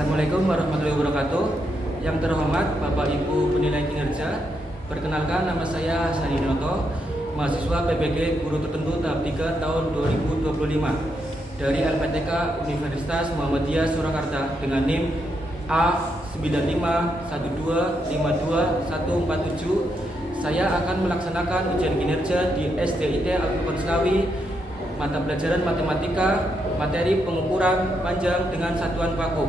Assalamualaikum warahmatullahi wabarakatuh. Yang terhormat Bapak Ibu penilai kinerja, perkenalkan nama saya Sani Noto, mahasiswa PPG Guru Tertentu tahap 3 tahun 2025 dari LPTK Universitas Muhammadiyah Surakarta dengan NIM A9512524147. Saya akan melaksanakan ujian kinerja di SDIT Al-Furqon Slawi, mata pelajaran matematika, materi pengukuran panjang dengan satuan baku.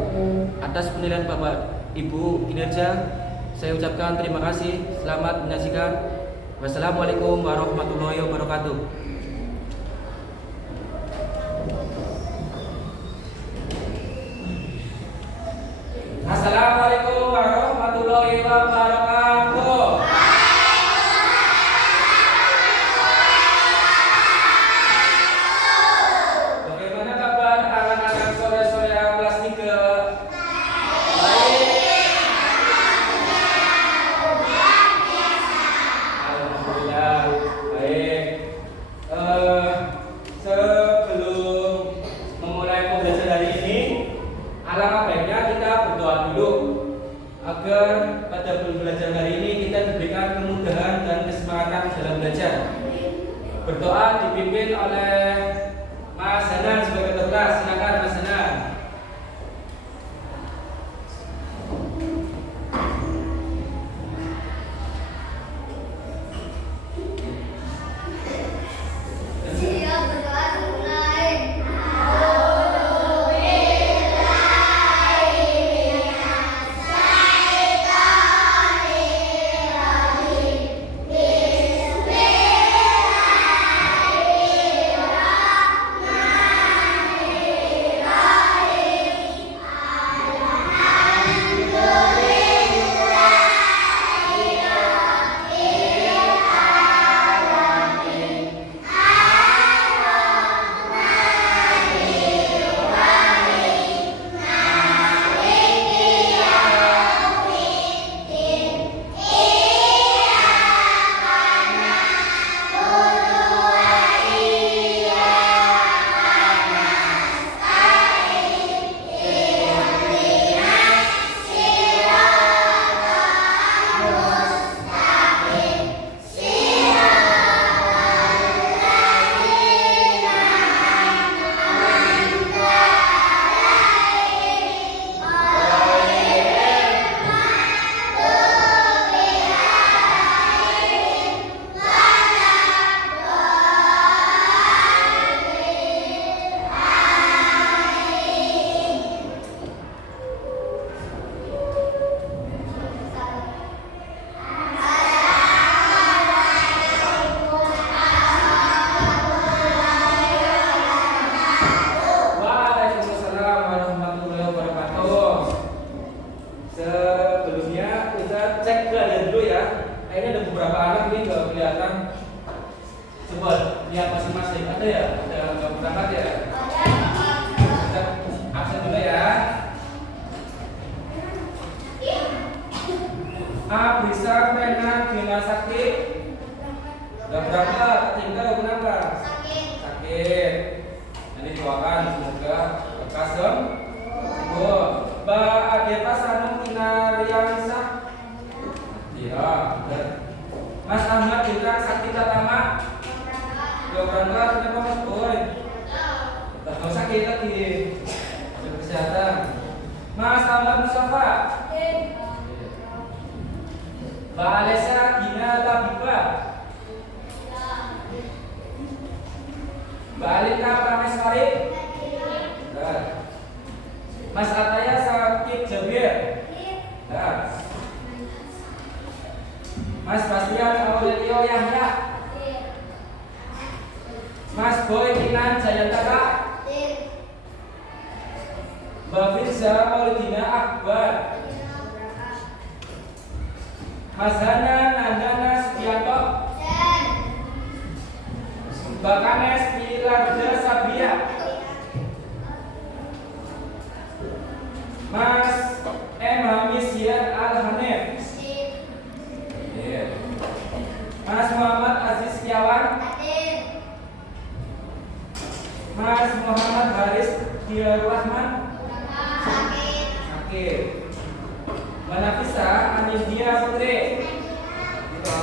Atas penilaian Bapak Ibu kinerja, saya ucapkan terima kasih. Selamat menyaksikan. Wassalamualaikum warahmatullahi wabarakatuh. Assalamualaikum warahmatullahi wabarakatuh. Bagaimana kabar anak-anak sore-sore kelas 3? Alhamdulillah baik. Sebelum memulai pembelajaran hari ini, alangkah baiknya kita berdoa dulu agar pada pembelajaran hari ini kita diberikan kemudahan dan kesemangat dalam belajar. Berdoa dipimpin oleh Mas Hanan sebagai ketua kelas. Silakan Mas Hanan. Sebelumnya kita cek keadaan dulu ya. Ini ada beberapa anak nih nggak kelihatan. Coba lihat masing-masing. Ada ya? Ada nggak berangkat ya? Kita absen dulu ya. A. Bisa pena Bima Sakti. Nggak berangkat. Tinggal kenapa? Sakit. Nanti doakan semoga lekas dong. Mbak Adeta Sanum Kinariansah. Iya, benar. Mas Ahmad Bintang Sakti Tatama. Gak berangkat, kenapa Mas Boy? Gak sakit lagi. Kesehatan. Mas Ahmad Mustafa. Mbak Alesa Gina Tabiba. Mbak Alika Prameswari. Mas Ataya Sakit Jabir. Nah. Mas Bastian Aurelio Yahya. Mas Boy Kinan Jayantara. Mbak Firza Maulidina Akbar. Mas Hana Nandana Sugianto. Mbak Kanes Pilarda Sabia. Mas Emma Misya Al-Hanif. Mas Muhammad Aziz Setiawan. Mas Muhammad Haris Diarrahman. Oke. Manafisa Anindya Putri. Gitu.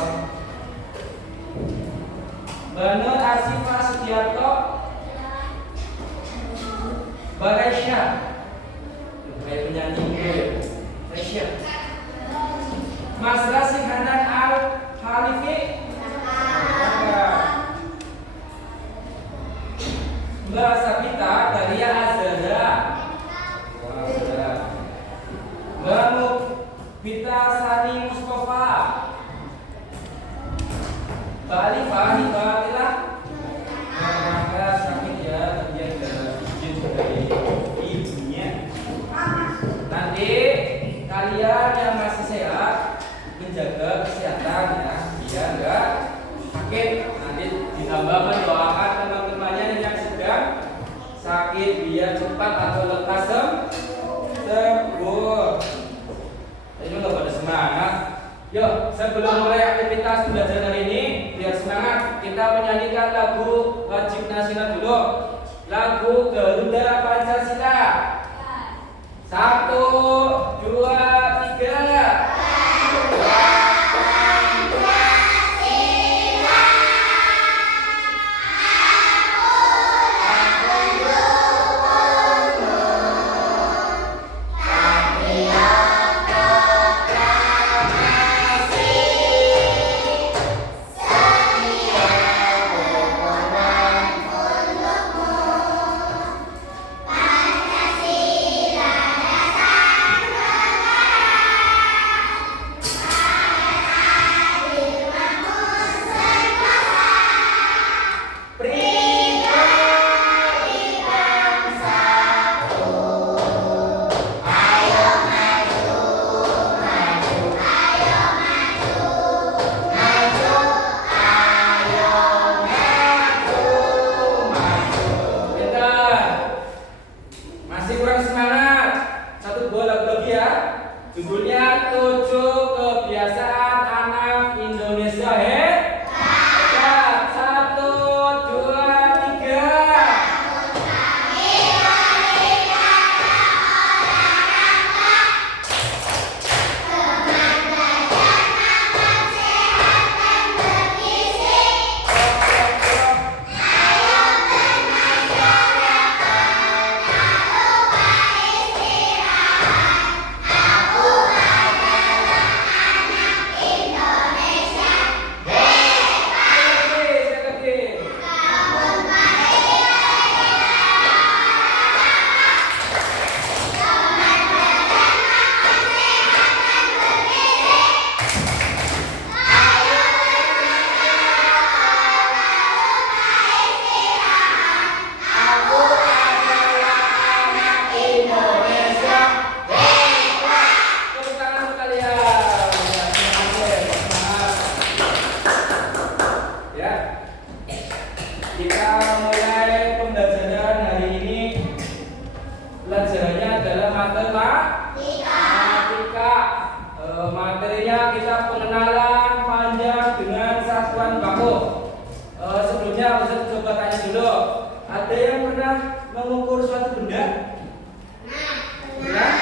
Banu Asifa Sudiarto. Baresya. Kayak penyanyi gitu ya. Resya. Mas Rasik Hanan Al Khalifi. Mbak Sabita Dalia Azhara. Mbak Mubita Sani Mustafa. Mbak Alifah Hibatilah. Maka sakit ya, dia izin dari ibunya. Nanti kalian yang masih sehat menjaga kesehatan ya, biar enggak sakit. Nanti ditambah mendoakan teman-temannya yang sedang sakit biar cepat atau lekas sembuh. Ini nggak pada semangat. Yuk, sebelum mulai aktivitas pembelajaran hari ini, biar semangat, kita menyanyikan lagu wajib nasional dulu. Lagu Garuda Pancasila. 1, 2, 3. Judulnya 7 kebiasaan anak Indonesia. Hebat. 1, 2, 3. Kita mulai pembelajaran hari ini. Pelajarannya adalah matematika. Materinya kita pengenalan panjang dengan satuan baku. Sebelumnya Ustaz coba tanya dulu. Ada yang pernah mengukur suatu benda? Nah,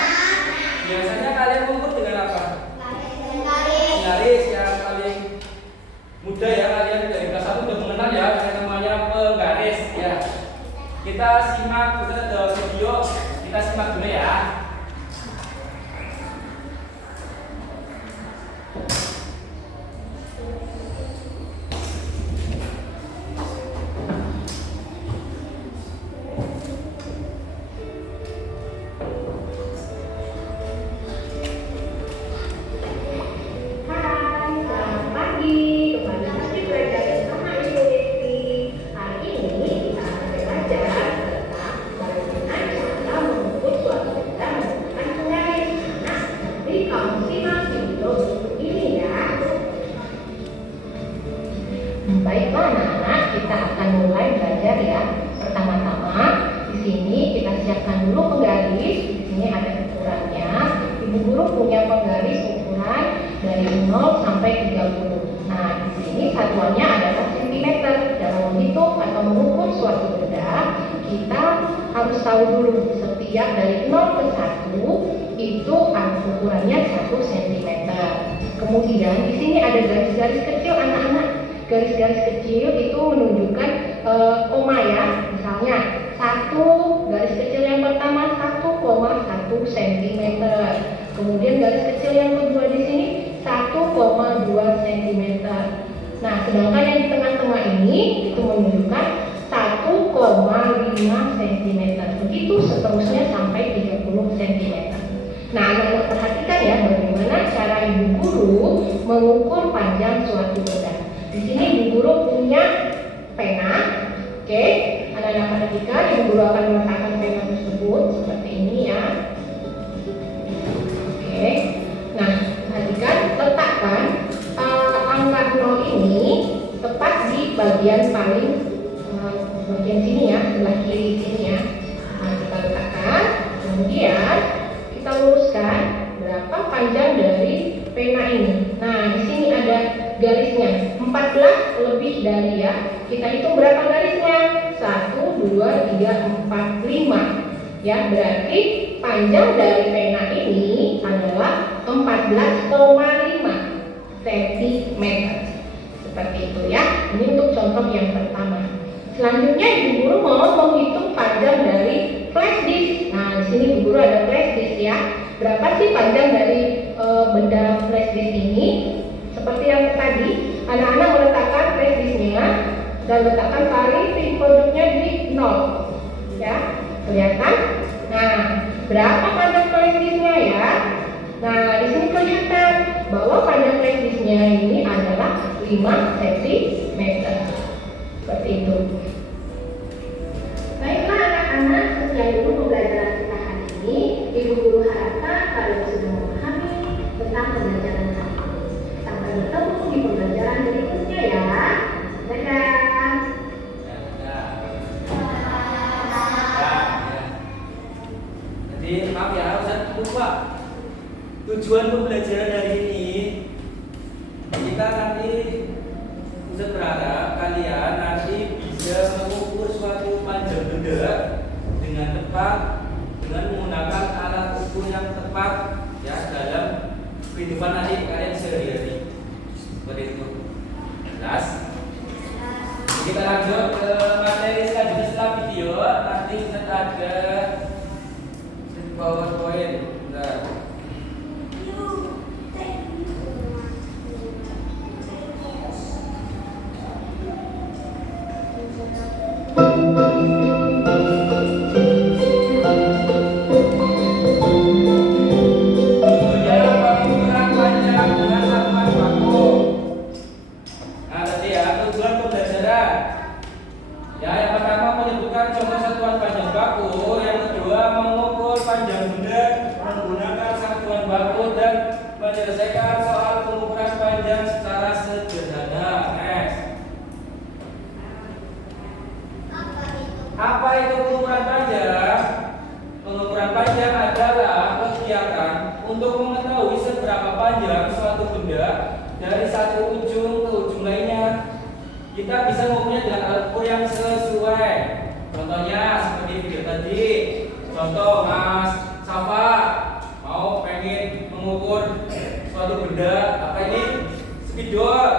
biasanya kalian mengukur dengan apa? Garis yang paling mudah ya, kalian dari kelas 1 udah mengenal ya, namanya penggaris ya. Kita simak, kita ada video, kita simak dulu ya. Baiklah anak-anak, kita akan mulai belajar ya. Pertama-tama di sini kita siapkan dulu penggaris. Di sini ada ukurannya. Ibu guru punya penggaris ukuran dari 0 sampai 30. Nah, di sini satuannya adalah sentimeter. Dalam menghitung atau mengukur suatu benda, kita harus tahu dulu setiap setiap dari 0 ke 1 itu ukurannya 1 cm. Kemudian di sini ada garis-garis kecil anak-anak. Garis-garis kecil itu menunjukkan koma ya. Misalnya 1 garis kecil yang pertama 1,1 cm. Kemudian garis kecil yang kedua di sini 1,2 cm. Nah, sedangkan yang di tengah-tengah ini itu menunjukkan 1,5 cm. Begitu seterusnya sampai 30 cm. Nah, anak-anak perhatikan ya bagaimana cara ibu guru mengukur panjang suatu benda. Di sini ibu guru punya pena. Oke, anak-anak perhatikan, ibu guru akan meletakkan pena tersebut seperti ini ya. Oke, nah perhatikan, letakkan angka 0 ini tepat di bagian paling bagian sini ya, sebelah kiri sini ya. Nah, kita letakkan, kemudian kita luruskan berapa panjang dari pena ini. Nah, di sini ada garisnya 14 lebih dari ya. Kita hitung berapa garisnya? 1, 2, 3, 4, 5. Ya, berarti panjang dari pena ini adalah 14,5 cm. Seperti itu ya. Ini untuk contoh yang pertama. Selanjutnya ibu guru mau menghitung panjang dari flash disk. Nah, di sini ibu guru ada flash disk ya. Berapa sih panjang dari benda flash disk ini? Seperti yang tadi, anak-anak meletakkan flash disknya dan letakkan tali pin produknya di 0. Ya, kelihatan? Nah, berapa panjang flash disknya ya? Nah, di sini kelihatan bahwa panjang flash disknya ini adalah 5 cm. Seperti itu. Baiklah anak-anak, sekian dulu pembelajaran kita hari ini. Ibu guru harapkan kalian sudah memahami tentang pembelajaran kali ini. Sampai bertemu di pembelajaran berikutnya ya. Dadah. Jadi maaf ya, Ustaz lupa tujuan pembelajaran hari ini. Kita nanti Ustaz berharap kalian nanti bisa mengukur suatu panjang benda dengan tepat dengan menggunakan alat ukur yang tepat ya dalam kehidupan nanti kalian sehari-hari. Seperti itu. Jelas? Kita lanjut ke materi selanjutnya setelah video. Nanti Ustaz ada PowerPoint. Bentar. Menyelesaikan soal pengukuran panjang secara sederhana. Next. Apa itu pengukuran panjang? Pengukuran panjang adalah kegiatan untuk mengetahui seberapa panjang suatu benda dari satu ujung ke ujung lainnya. Kita bisa mengukurnya dengan alat ukur yang sesuai. Contohnya seperti video tadi. Contoh Mas Safa mau pengen mengukur suatu benda, apa ini? Spidol.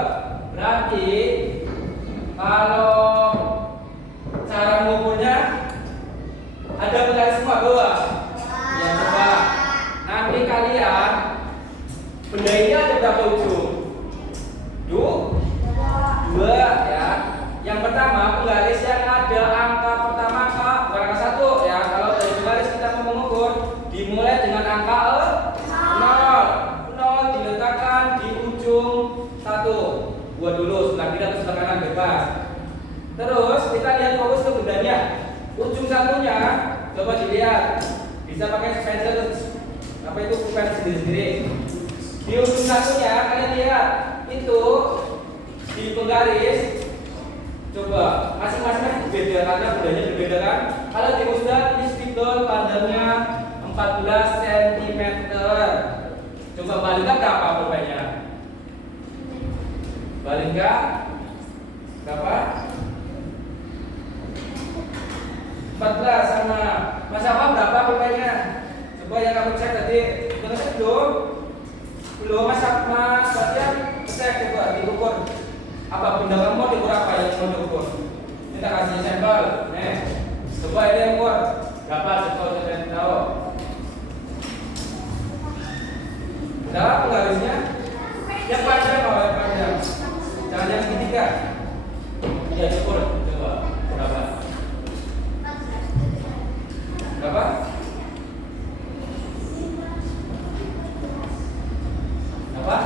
Berarti kalau cara mengukurnya ada mekanisme bawah. Ya coba. Nanti kalian benda ini ada berapa ujung? Dua ya. Yang pertama penggaris yang ada angka pertama bukan angka 1 ya. Kalau dari penggaris kita mau mengukur dimulai dengan angka 0 diletakkan di ujung 1. Buat dulu sebelah kiri atau sebelah kanan bebas. Terus kita lihat fokus ke bendanya. Ujung satunya coba dilihat. Bisa pakai pensel apa itu pulpen sendiri-sendiri. Di ujung satunya kalian lihat itu di penggaris. Coba masing-masing berbeda karena bendanya berbeda kan. Kalau di Ustaz ini spidol panjangnya 14 cm. Coba balikkan berapa pulpennya? Balikkan berapa? 14 sama Mas apa berapa pulpennya? Coba yang kamu cek tadi. Udah ngecek belum? Belum Mas Bastian cek coba diukur. Apa benda kamu mau diukur apa yang mau diukur? Kita kasih sampel. Nih. Coba ini ukur. Berapa coba kita tahu. Udah penggarisnya? Yang panjang apa yang panjang? Jangan yang segitiga. Ya ukur. Coba. Berapa? Berapa? Berapa?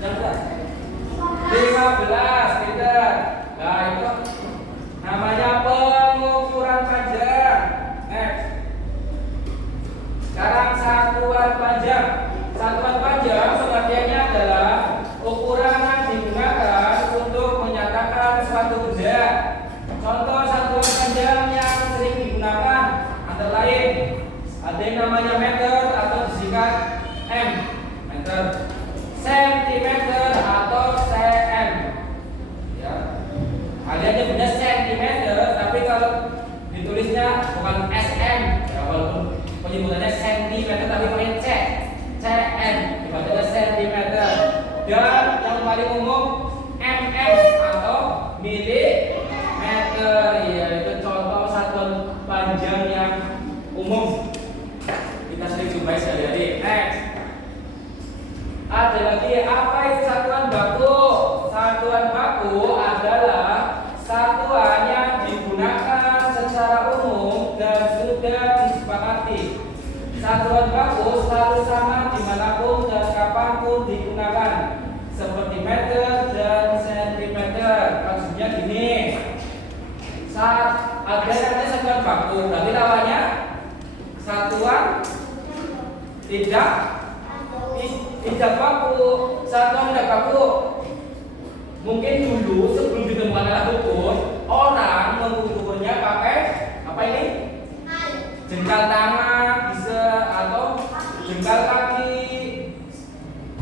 Yang berapa? 15 meter. Nah itu namanya pengukuran panjang. Next. Sekarang satuan panjang. Satuan panjang pengertiannya adalah ukuran yang digunakan untuk menyatakan suatu benda. Contoh satuan panjang yang sering digunakan antara lain ada yang namanya meter atau disingkat M, meter, sentimeter atau cm. Ya, kalian nyebutnya sentimeter, tapi kalau ditulisnya bukan sm, ya walaupun penyebutannya sentimeter tapi pakai c, cm, dibacanya sentimeter. Dan yang paling umum mm atau milimeter, yaitu contoh satuan panjang yang umum kita sering jumpai sehari-hari. Next. Ada lagi, apa itu satuan baku? Satuan baku adalah satuan yang digunakan secara umum dan sudah disepakati. Satuan baku selalu sama dimanapun dan kapanpun digunakan, seperti meter dan sentimeter. Maksudnya gini, saat ada namanya satuan baku, berarti lawannya satuan tidak baku. Satuan tidak baku. Mungkin dulu sebelum ditemukan alat ukur, orang mengukurnya pakai apa ini? Jengkal tangan bisa atau jengkal kaki.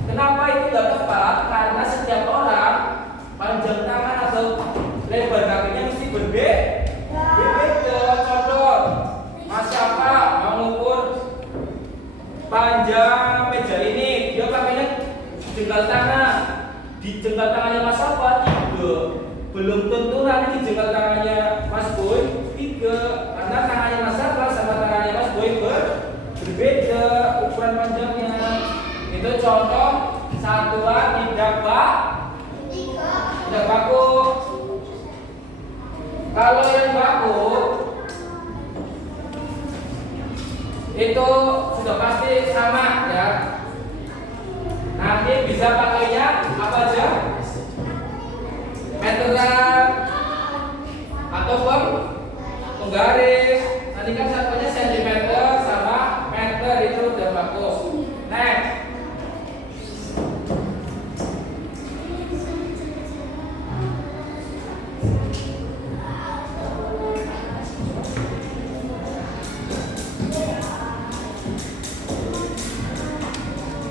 Kenapa itu tidak tepat? Karena setiap orang panjang tangan atau lebar kakinya mesti berbeda. Contoh, Mas siapa mau mengukur panjang meja ini, dia pakainya jengkal tangan. Di jengkal tangannya Mas apa? 3. Belum tentu nanti di jengkal tangannya Mas Boy 3, karena tangannya Mas apa sama tangannya Mas Boy berbeda ukuran panjangnya. Itu contoh satuan tidak baku. Kalau yang baku itu sudah pasti sama ya. Nanti bisa pakainya apa aja? Meteran atau penggaris. Nanti kan satunya sentimeter sama meter, itu udah bagus. Next.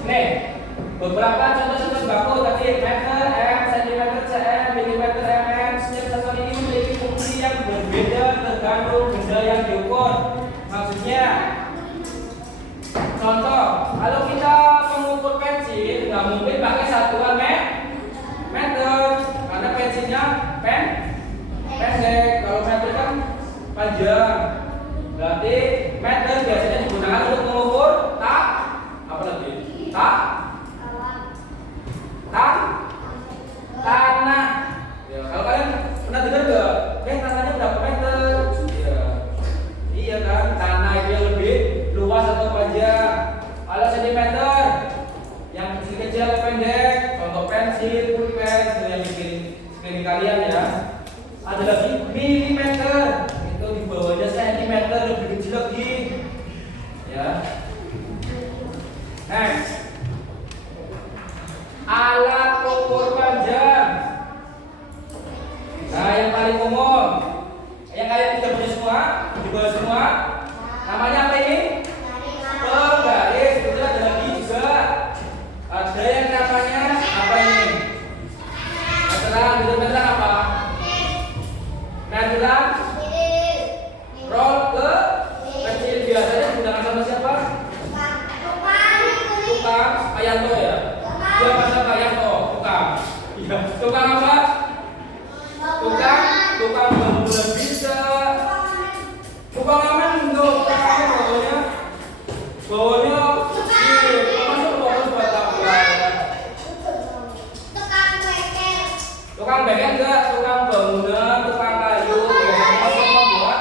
Nih, beberapa contoh satuan baku tadi meter, m, sentimeter, cm, milimeter, mm. Setiap satuan ini memiliki fungsi yang berbeda tergantung benda yang diukur. Maksudnya, contoh, kalau kita mengukur pensil, nggak mungkin pakai satuan meter, karena pensilnya pendek. Kalau meter kan panjang, berarti meter biasanya digunakan untuk mengukur tanah. Ya, kalau kalian pernah dengar nggak? Tanahnya berapa meter? Ya, iya kan, tanah itu yang lebih luas atau panjang. Kalau sentimeter, yang kecil-kecil atau pendek, contoh pensil, pulpen, itu yang bikin sekeliling kalian ya. Ada lagi milimeter, itu di bawahnya sentimeter, lebih kecil lagi. Ya. Next. Alat ukur panjang. Nah, yang paling umum, yang kalian sudah punya semua, di bawah semua, namanya apa ini? Penggaris. Betul, ada lagi juga. Ada yang namanya apa ini? Meteran. Meteran apa? Meteran tukang aman untuk bawahnya masuk ke bawah buat apa? Tukang bengkel enggak, tukang bangunan, tukang kayu, biasanya masuk membuat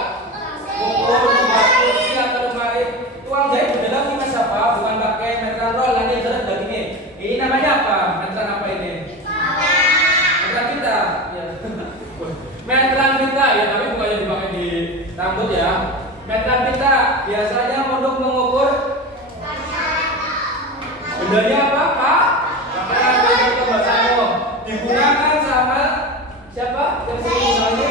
ukur, membuat kursi atau lemari. Tukang jahit di dalam ini siapa? Bukan pakai meteran roll, nanti jelas dari ini. Ini namanya apa? Meteran apa ini? Meteran kita. Ya. Meteran kita ya, tapi bukan yang dipakai di rambut ya. Meteran kita biasanya untuk mengukur bendanya apa, Pak? Meteran itu bahasanya digunakan sama siapa yang sering menggunakannya?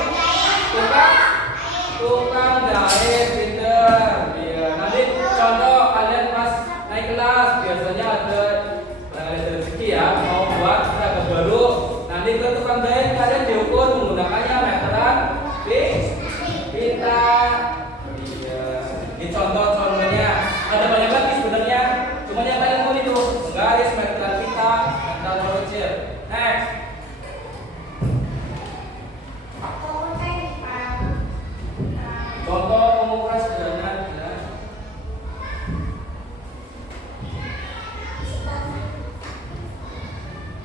Tukang jahit, pinter. Iya. Nanti contoh kalian pas naik kelas biasanya ada rezeki ya, mau buat seragam baru. Nanti ke tukang jahit kalian diukur menggunakannya meteran pita. Iya. Ini contohnya. Ada banyak lagi sebenarnya. Cuma yang paling umum itu garis, meteran pita, meteran roll kecil. Next. Contoh pengukuran sederhana ya.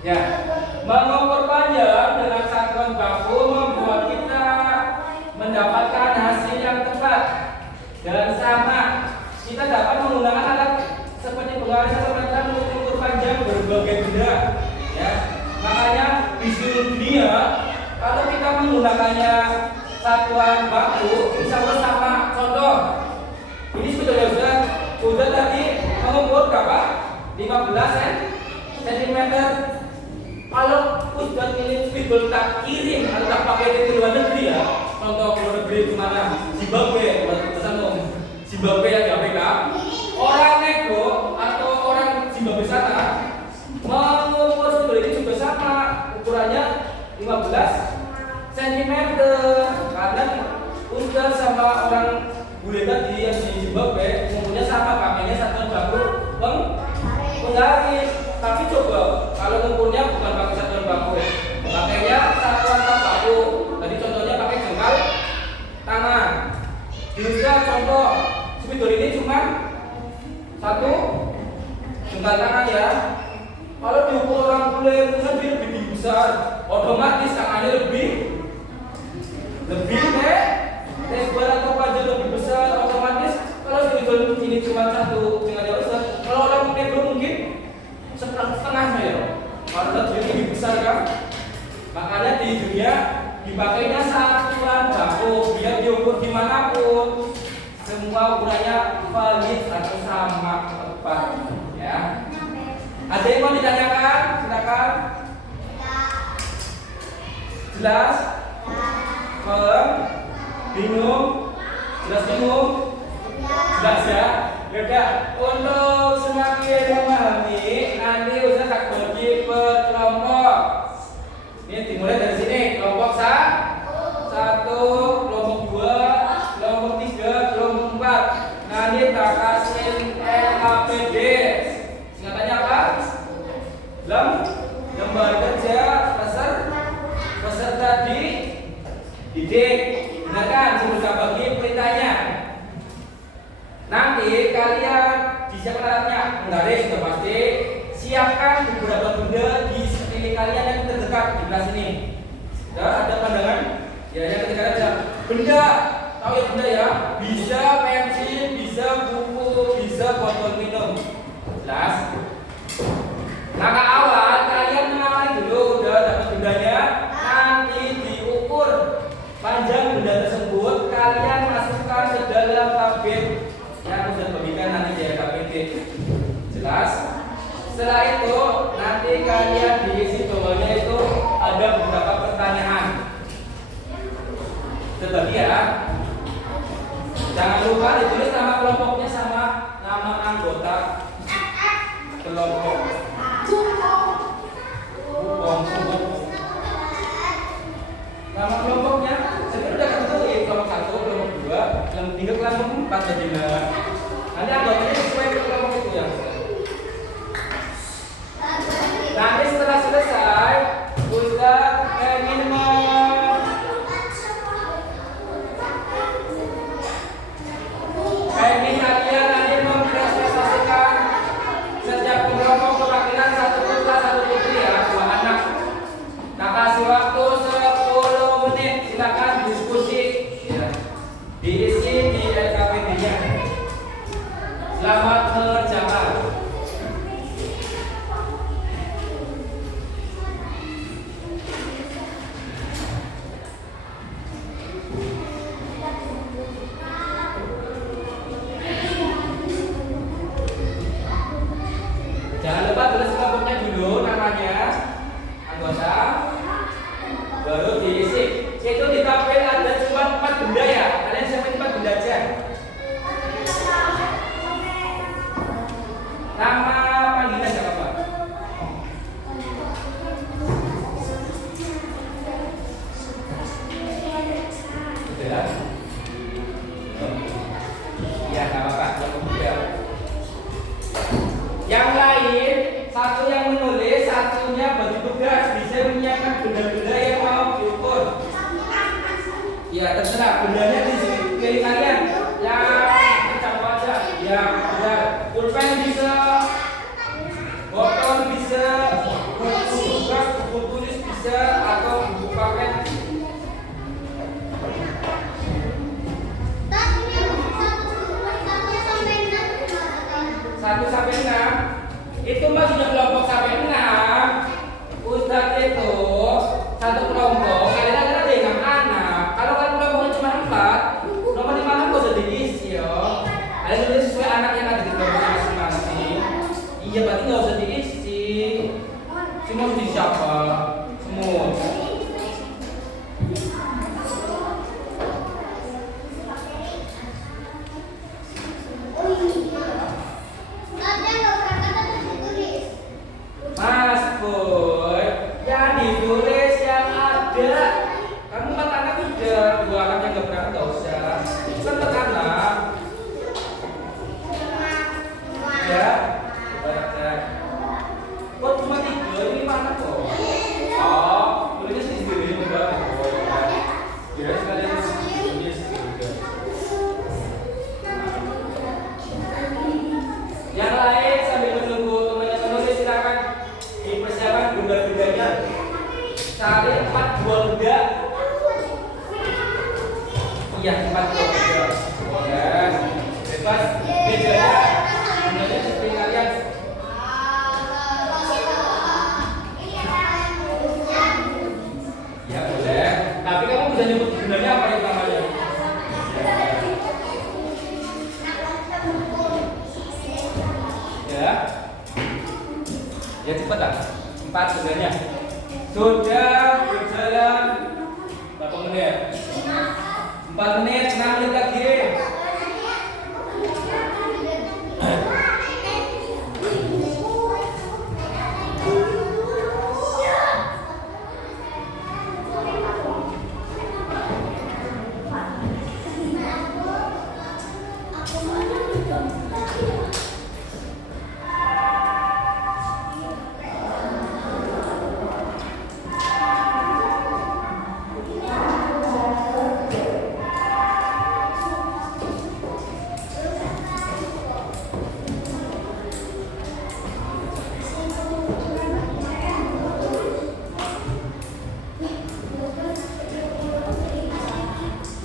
Ya, mengukur panjang dengan satuan baku membuat kita mendapatkan hasil yang tepat dan sama. Kita dapat menggunakan alat seperti penggaris atau meteran untuk mengukur panjang berbagai benda. Ya, makanya di seluruh dunia kalau kita menggunakannya satuan baku bisa bersama. Contoh ini sebetulnya sudah tadi mengukur berapa? 15 cm. Kalau sudah pilih tak kirim atau tak pakai di luar negeri ya, contoh luar negeri di mana? Zimbabwe, Zimbabwe yang di Afrika. Orang nego atau orang Zimbabwe sana mengukur sebetulnya ini juga sama, ukurannya 15 cm. Karena udah sama orang bule tadi yang di Zimbabwe umumnya sama, pakainya satuan baku penggaris. Tapi coba kalau ngukurnya bukan pakai satuan baku, pakainya satuan baku. Tadi contohnya pakai jengkal tangan. Bisa contoh spidol ini cuma satu jengkal tangan ya. Kalau diukur orang bule mungkin lebih besar, otomatis tangannya lebih lebar atau panjang lebih besar, otomatis kalau spidol ini cuma satu dengan besar. Kalau orang bule mungkin setengahnya ya, karena dia lebih besar kan. Makanya di dunia dipakainya satuan baku biar diukur dimanapun semua ukurannya valid atau sama tepat ya. Ada yang mau ditanyakan? Silakan. Jelas? Paham? Bingung? Jelas bingung? Jelas ya? Beda. Untuk semakin memahami, nanti Ustaz tak bagi per kelompok. Ini dimulai dari sini. Kelompok satu, kelompok 2, kelompok 3, kelompok 4. Nanti tak kasih LAPD. Singkatannya apa? Lembar kerja peserta didik. Benar kan? Sudah bagi perintahnya. Nanti kalian disiapkan alatnya, menggaris sudah pasti. Siapkan beberapa benda di sekeliling kalian yang terdekat di kelas ini. Sudah ada pandangan? Ya, yang terdekat aja. Benda, tahu ya benda ya? Bisa pensil, bisa buku, bisa botol minum. Jelas? Langkah awal kalian mengamati dulu, udah dapat bendanya. Nanti diukur panjang benda tersebut, kalian masukkan ke dalam tabel yang sudah bagikan nanti di KPT. Jelas? Setelah itu nanti kalian diisi bawahnya itu ada beberapa pertanyaan. Terbagi ya. Jangan lupa ditulis nama kelompoknya sama nama anggota kelompok. Nama kelompoknya sebenarnya udah ketentuin, kelompok 1, kelompok 2, kelompok 3, kelompok 4 jadinya. Nanti anggotanya sesuai ke kelompok itu ya. Nanti setelah selesai, Ustaz ingin Nah, bendanya di sekeliling kalian. Yang tercapai aja. Ya, benar. Pulpen bisa, botol bisa, buku tugas, buku tulis bisa, atau buku paket. 1 sampai 6 itu mah sudah kelompok sampai 6. Ustadz itu satu kelompok kalian ada yang 6 anak. Kalau kan kelompoknya cuma 4, nomor 5 kan gak usah diisi yo. Ada tulis sesuai anak yang ada di kelompoknya masing-masing. Iya berarti gak usah diisi. Semua di siapa? Semua. Mas Boy, ya ditulis yang ada. Kamu kan anak udah 2 anak yang gak berangkat, gak usah. Kan tekanlah. Ya, coba. Kok cuma 3? Ini mana kok? Oh, tulisnya sendiri enggak. Kira sekalian tulis juga. Yang lain sambil menunggu temannya menulis silakan dipersiapkan benda-bendanya. Cari 4 buah benda. Iya, 4 buah benda. Ya, bebas. Bedanya bendanya seperti kalian. Ya boleh. Tapi kamu bisa nyebut bendanya apa yang namanya? Ya. Ya cepat 4 bendanya. Sudah berjalan berapa menit? 4 menit, 6 menit lagi.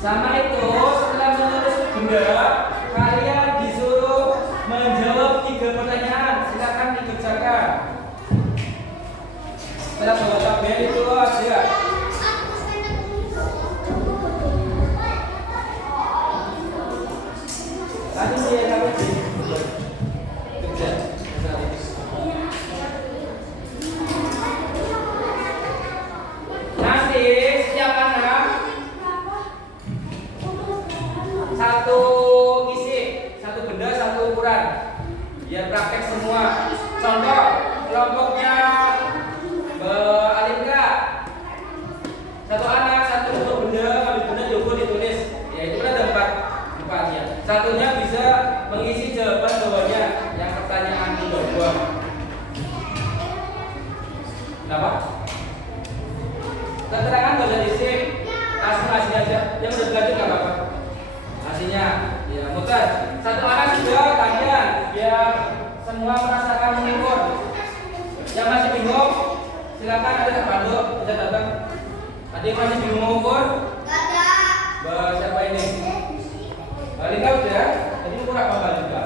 Sama itu, setelah menulis benda, kalian disuruh menjawab 3 pertanyaan. Silakan dikerjakan. Setelah bawa tabel itu ada. Tadi dia kalau kerja. Nanti setiap anak satu isi, 1 benda, 1 ukuran. Biar praktek semua. Contoh, kelompoknya Alinka. 1 anak, 1 bentuk benda, habis benda juga ditulis. Ya itu kan ada 4 ya. Satunya bisa mengisi jawaban bawahnya yang pertanyaan di bawah. Kenapa? Keterangan nggak usah diisi, asli aja. Yang udah belajar nggak apa-apa. Hasilnya, ya muter. 1 anak juga kalian biar semua merasakan mengukur. Yang masih bingung, silakan ada yang pandu, bisa datang. Ada yang masih bingung mengukur? Ada. Siapa ini? Balika udah. Jadi ukur apa Balika?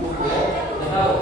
Buku. Udah tahu.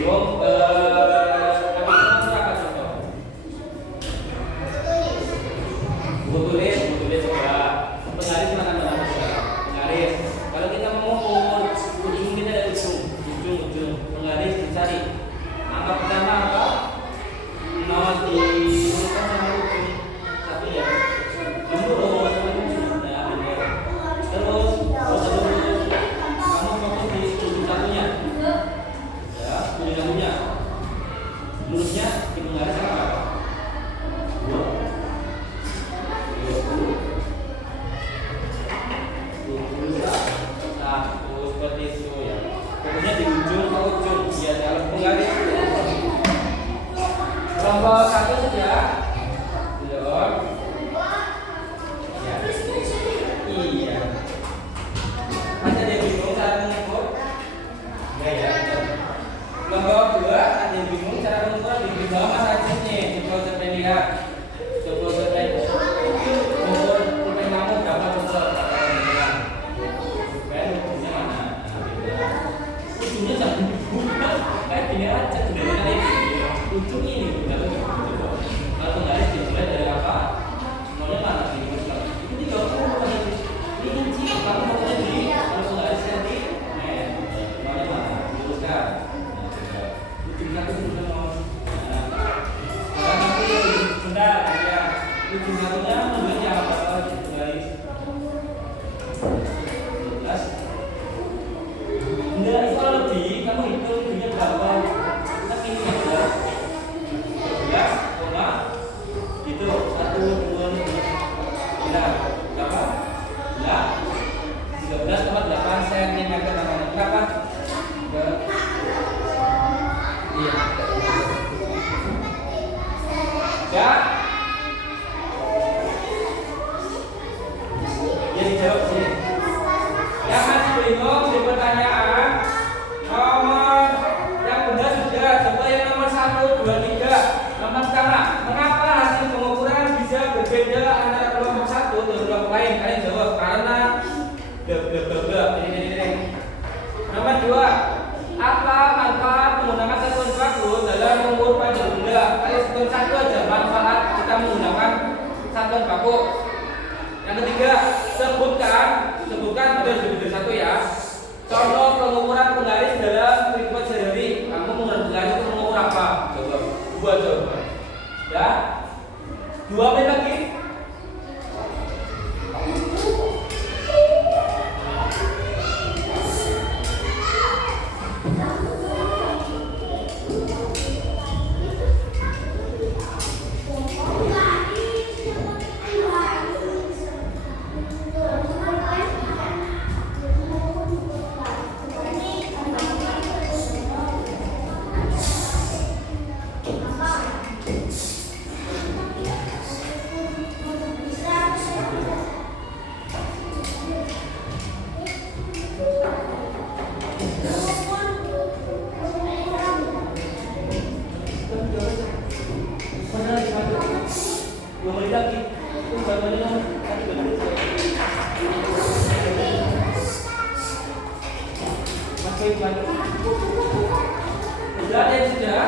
bingung, kami apa contoh? Buku tulis coba. Penggaris mana bisa? Penggaris. Kalau kita mengukur ujung kita ada ujung. Penggaris dicari. Angka pertama apa? 0 diurutkan sama ujung satu ya. Lurus sama ujung. Nah, benar. Terus kamu fokus di ujung satunya. Ya, ujung satunya. Lurusnya di penggaris apa? 20. Seperti itu ya. Pokoknya di ujung ke ujung ya dalam penggaris. Kelompok 1 saja. Belum. Ya. Iya. Ada yang bingung cara mengukur? Ya. Kelompok 2 ada yang bingung cara mengukur di bawah Mas Ajis nih. Coba kita lihat. Coba kita ukur pulpen kamu berapa coba? Ujungnya jangan dibuka kayak gini aja dari kali ujung ini kalau penggaris dimulai dari apa? Nolnya mana sih? Ini 30 ini inci kamu mau di kalau penggaris senti nolnya mana? Luruskan ujung satu sudah mau bentar ya ujung satunya menurutnya apa? Penggaris 12. Enggak, itu kalau lebih, kamu hitung lebihnya berapa? Tapi ini 12, koma itu 1, 2, 3, berapa? 13,8 cm berapa? Iya. Ya? Ya dijawab sih. Yang masih bingung di pertanyaan nomor yang benar sudah coba yang nomor 1, 2, 3. Nomor pertama, mengapa hasil pengukuran bisa berbeda antara kelompok 1 dan kelompok lain? Kalian jawab karena ini. Nomor 2, apa manfaat menggunakan satuan baku dalam mengukur panjang benda? Kalian satuan 1 aja manfaat kita menggunakan satuan baku. Yang ketiga, sebutkan betul dari 1 ya. Contoh pengukuran penggaris dalam kehidupan sehari-hari. Kamu menggunakan penggaris itu mengukur apa? Coba. Ya. 2 menit lagi. Sudah ada yang sudah?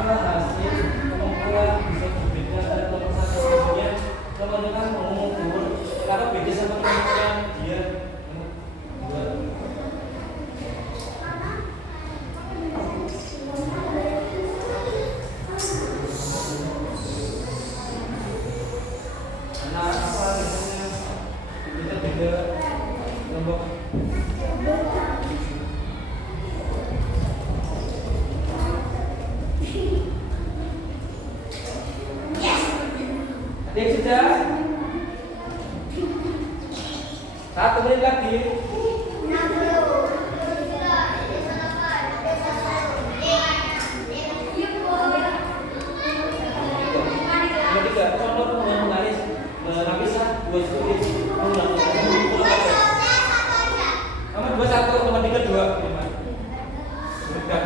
Maka hasil pengumpulan bisa berbeda dari nomor 1 kemudian kemudian mengukur kalau beda sama kemudian dia Adik sudah? 1 menit lagi. Ketiga, contoh penggaris lapisan 2 tulis. Nomor 2 1, nomor 3 2. Berikan.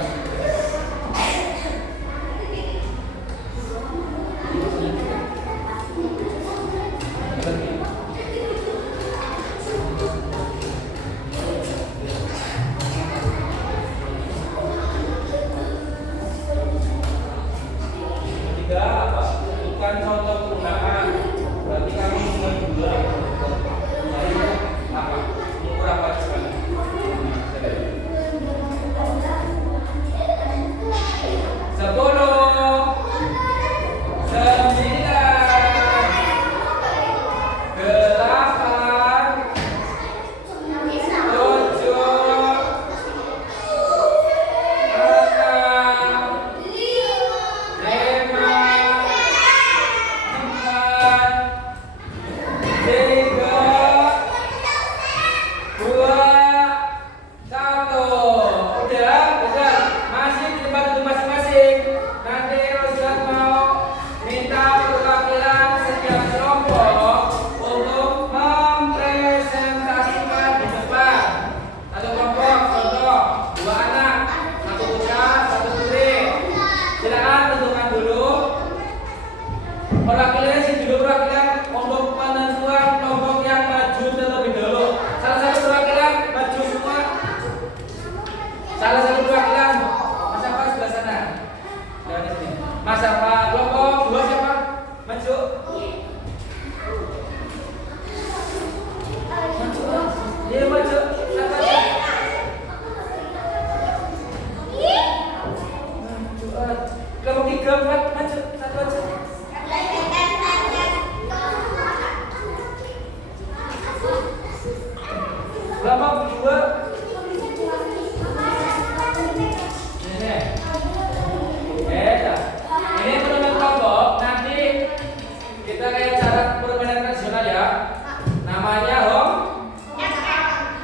Kita kayak cara permainan tradisional ya. Namanya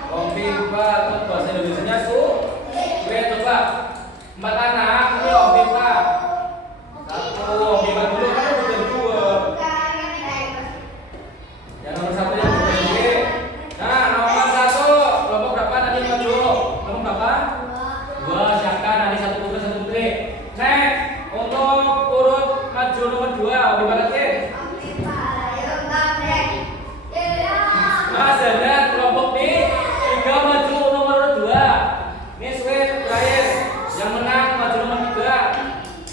Hompimpa. Atau bahasa Indonesianya Gue coba. 4 anak, ini Hompimpa. 1, Hompimpa dulu kan udah 2. Yang nomor 1 yang berdiri. Nah, nomor 1 kelompok berapa tadi maju? Kelompok berapa? 2. Siapkan nanti 1 putri 1 putri. Next, untuk urut maju nomor 2, Hompimpa lagi. Mas dan kelompok B 3 maju nomor 2. Ini sweet terakhir. Yang menang maju nomor 3.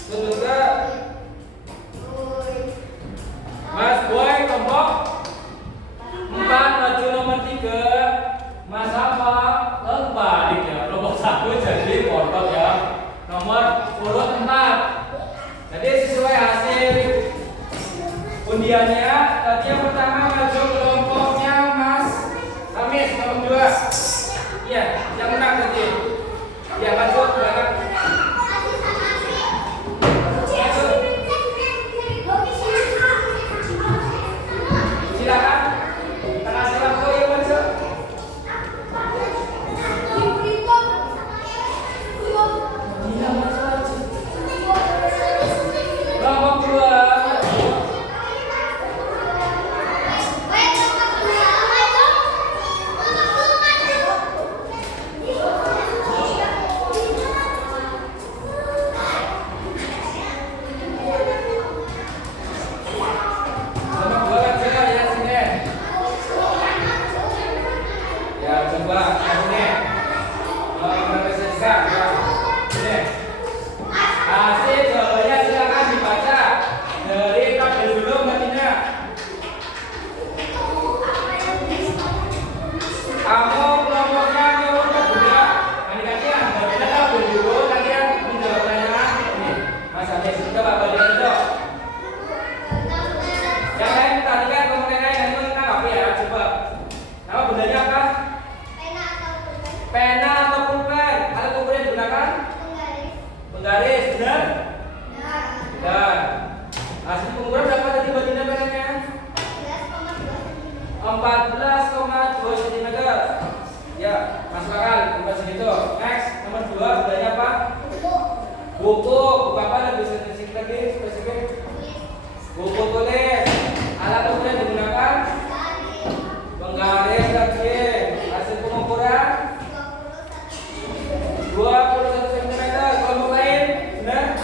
Tunggu. Mas Boy kelompok 4 maju nomor 3. Mas apa? Balik ya. Kelompok 1 jadi pondok ya. Nomor urut 4. Jadi sesuai hasil undiannya tadi yang pertama maju kelompoknya Mas Amis kelompok 2. Iya, yang menang tadi. Ya maju ke belakang. Silakan. Tengah silakan ya maju. Iya maju. Kelompok 2 maju. Nomor 2 aja ya sini. Ya coba sini. Berapa sisa? Ya. Sini. Hasil jawabannya silakan dibaca dari tabel dulu Martina. Kamu kelompoknya nomor 2. Nanti yang baca tabel dulu nanti yang menjawabnya. Ini Mas Anis coba baca dulu. Yang lain tadi kan kelompoknya yang itu apa ya? Coba. Nama bendanya apa? Pena atau pulpen? Alat ukur yang digunakan? Penggaris, benar? Benar. Hasil pengukuran berapa tadi Baginda penanya? 14,2 cm. Ya, masuk akal. Tempat segitu. Next, nomor 2 bendanya apa? Buku. Buku apa lebih spesifik lagi? Spesifik. Buku tulis. Alat ukur yang digunakan? Penggaris lagi. Hasil pengukuran 21 cm. Kelompok lain, benar?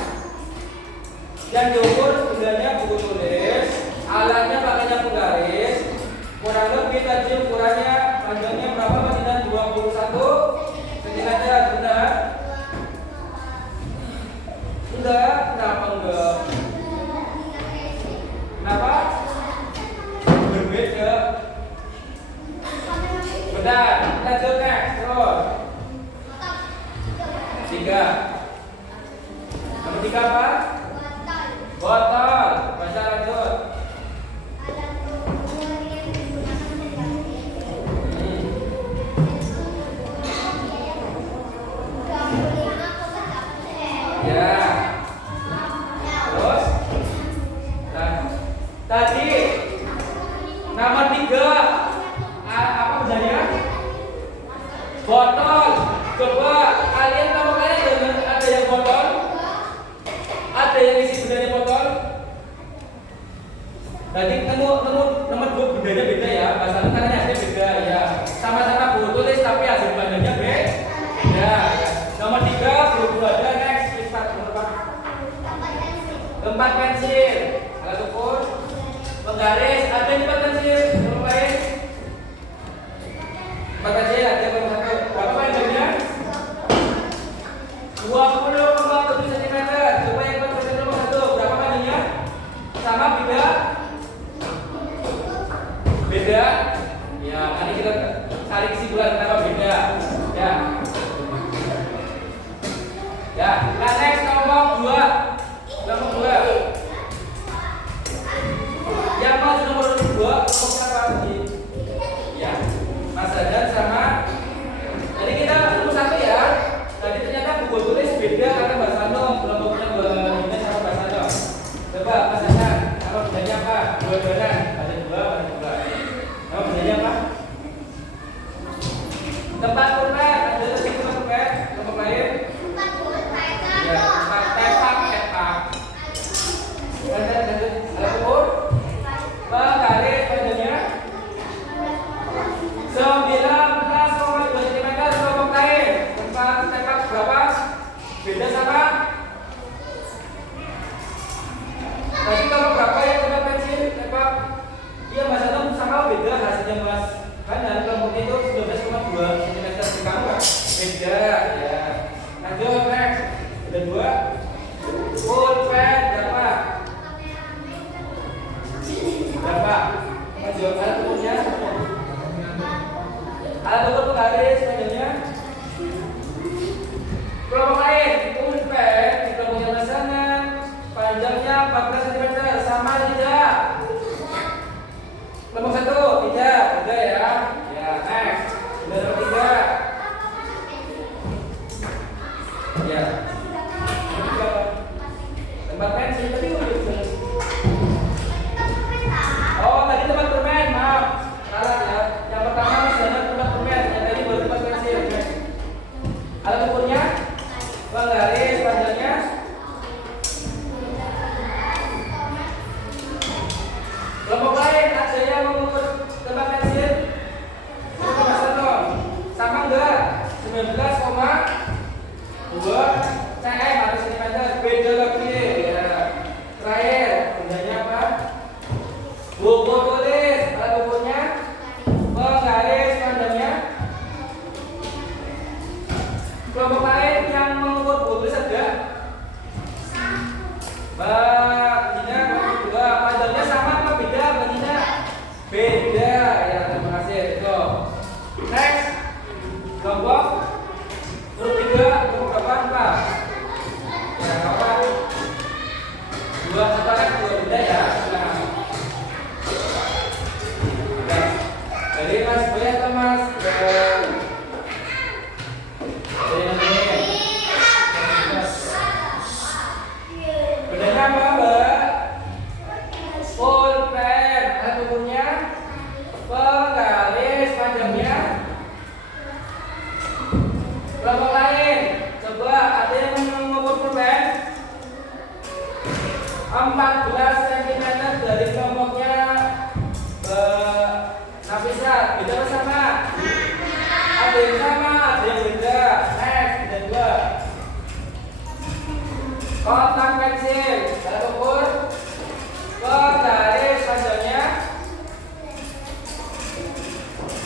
Yang diukur bendanya buku tulis, alatnya pakainya penggaris. Kurang lebih tadi ukurannya panjangnya berapa Mas? 21 cm, benar? Enggak, kenapa enggak? Kenapa? Berbeda. Benar, lanjut next, terus 3. Nomor 3 apa? Botol. Baca lanjut. Ya. Terus? Nah, tadi nomor 3 apa bedanya? Botol. Coba kalian kalau kalian ada yang botol, ada yang isi bendanya botol. Berarti nomor 2 bendanya beda ya, bahasa karena hasilnya beda ya. Sama-sama buku tulis tapi hasil bendanya beda. Ya. Nomor 3 buku ada next start nomor 4. 4 pensil. Alat ukur. Penggaris ada 4 pensil. Nomor lain. 4 pensil ada nomor 1. Berapa panjangnya? 20,7 cm. Coba yang pensil nomor 1. Berapa panjangnya? Sama beda? Beda? Ya, nanti kita cari kesimpulan kenapa beda. Ya. Ya, nah next kelompok 2. Kelompok 2. Yang maju nomor 2 kelompok apa tadi? Ya, Mas Adan sama. Jadi kita nomor 1 ya. Tadi ternyata buku tulis beda karena bahasa nom kelompoknya Baginda sama bahasa nom. Coba Mas Adan, kalau bedanya apa? apa? Dua-duaan. Ada dua, ada dua. Nama bedanya apa? Tempat pulpen. Ada lagi tempat pulpen. Tempat lain? Ya, tempat tepak. Ada ukur? Penggaris panjangnya 19,2 cm. Kelompok lain. Tempat tepak berapa? Beda sama? Tadi kalau berapa ya tempat pensil tepak? Iya Mas Anam sama beda hasilnya Mas Hanan. Kelompoknya itu 19,2 cm di kamu beda ya. Lanjut next. Ada dua. Pulpen berapa? Berapa? Lanjut alat ukurnya. Alat ukur penggaris panjangnya. Kelompok lain pulpen di kelompoknya Mas Hanan panjangnya 14 cm sama tidak? Kelompok satu tidak, beda ya. Ya next. Sudah nomor 3. Ya. Tempat pensil tadi udah. Oh tadi tempat permen, maaf salah ya. Yang pertama Mas Hanan tempat permen, yang tadi baru tempat pensil. Alat ukurnya penggaris panjangnya kelompok lain ada yang mengukur tempat pensil sama enggak? 19,2 cm harus cm beda lagi ya. Terakhir bedanya apa? Buku tulis alat ukurnya penggaris panjangnya kelompok lain yang mengukur buku tulis ada? Mbak Dina kedua panjangnya sama apa beda Mbak Dina? Beda ya, terima kasih. Itu next kelompok huruf 3 kelompok berapa? Ya apa? Dua sepakat dua beda ya. Nah. Jadi Mas Boy atau Mas bedanya apa Mbak? Pulpen alat ukurnya penggaris panjangnya kelompok lain coba ada yang mengukur pulpen 14 cm dari kelompoknya Nafisa beda apa sama? Ada yang sama, ada yang beda. Next, ada dua. Kotak pensil alat ukur penggaris panjangnya.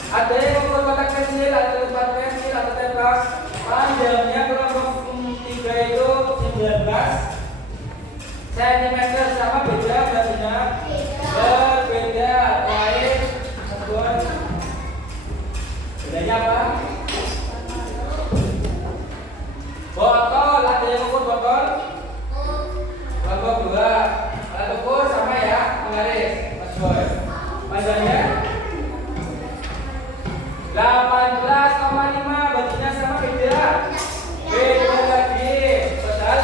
Ada yang mengukur kotak pensil atau tempat pensil atau tepak panjangnya kelompok 3 itu 19 cm sama beda berarti berbeda. Lain satuan bedanya apa? Botol ada yang ukur botol kelompok 2 alat ukur sama ya penggaris Mas Boy panjangnya 18,5 bajunya sama beda lagi padahal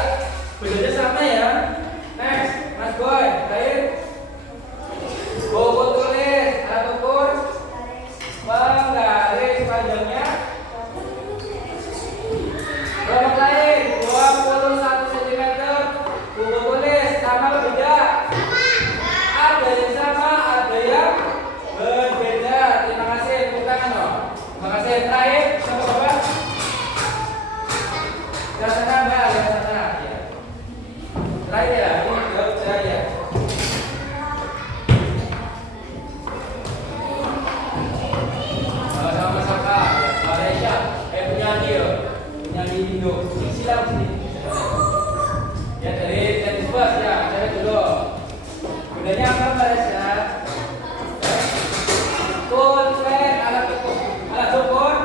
bedanya sama ya. Next Mas Boy lain buku tulis alat ukur penggaris panjangnya kelompok lain 21 cm buku tulis sama beda? Ada yang sama, ada yang berbeda. Terima kasih, tepuk tangan dong. Terima kasih. Terakhir sama Bapak yang sana Mbak, yang sana ya. Terakhir ya, ini jauh saya. Sama Saka, Malaysia, penyanyi ya, penyanyi Indo. Silang sini. Ya dari tenis bus ya, saya dulu. Bedanya apa Malaysia? Pulpen alat ukur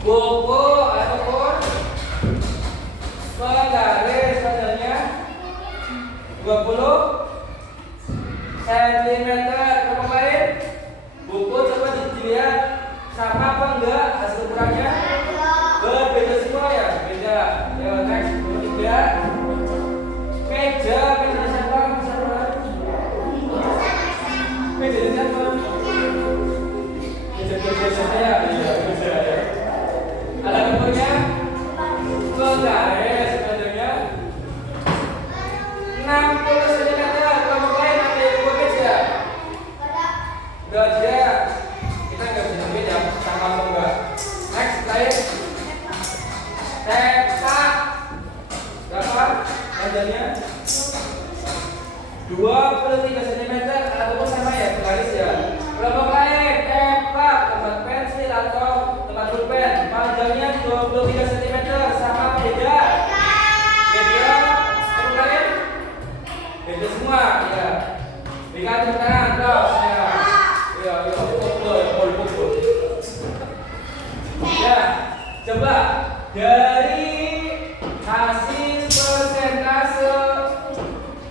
Buku ataupun penggaris modelnya 20 cm. Kelompok lain, buku coba dilihat sama apa enggak hasil ukurannya? Berbeda semua ya, beda. Ya, next, nomor 3. Meja siapa? Meja siapa? Meja saya. Iya, meja ya. Ada nomornya? Penggaris modelnya 60 cm. Kelompok lain ada yang buat meja? Enggak ada. Kita nggak bisa beda sama apa enggak. Next, lain. Tepak. Berapa panjangnya? 23 cm ataupun sama ya, penggaris ya. Kelompok lain, tepak, tempat pensil atau tempat pulpen. Panjangnya 23 cm, sama apa beda? Beda. Kelompok lain? Beda semua, ya. Berikan tepuk tangan, terus ya. Ya, pukul. Ya, coba dari hasil persentase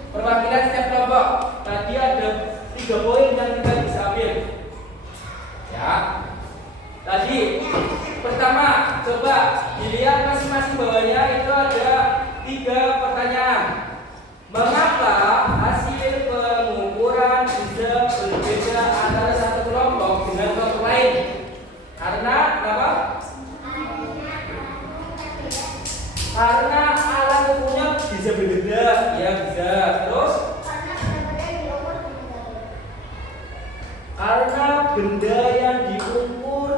perwakilan setiap kelompok. Tadi ada 3 poin yang kita bisa ambil. Ya. Tadi pertama, coba dilihat masing-masing bawahnya itu ada 3 pertanyaan. Mengapa hasil pengukuran bisa berbeda antara satu kelompok dengan kelompok lain? Karena apa? Karena alat ukurnya bisa berbeda, ya bisa. Terus? Karena benda yang diukur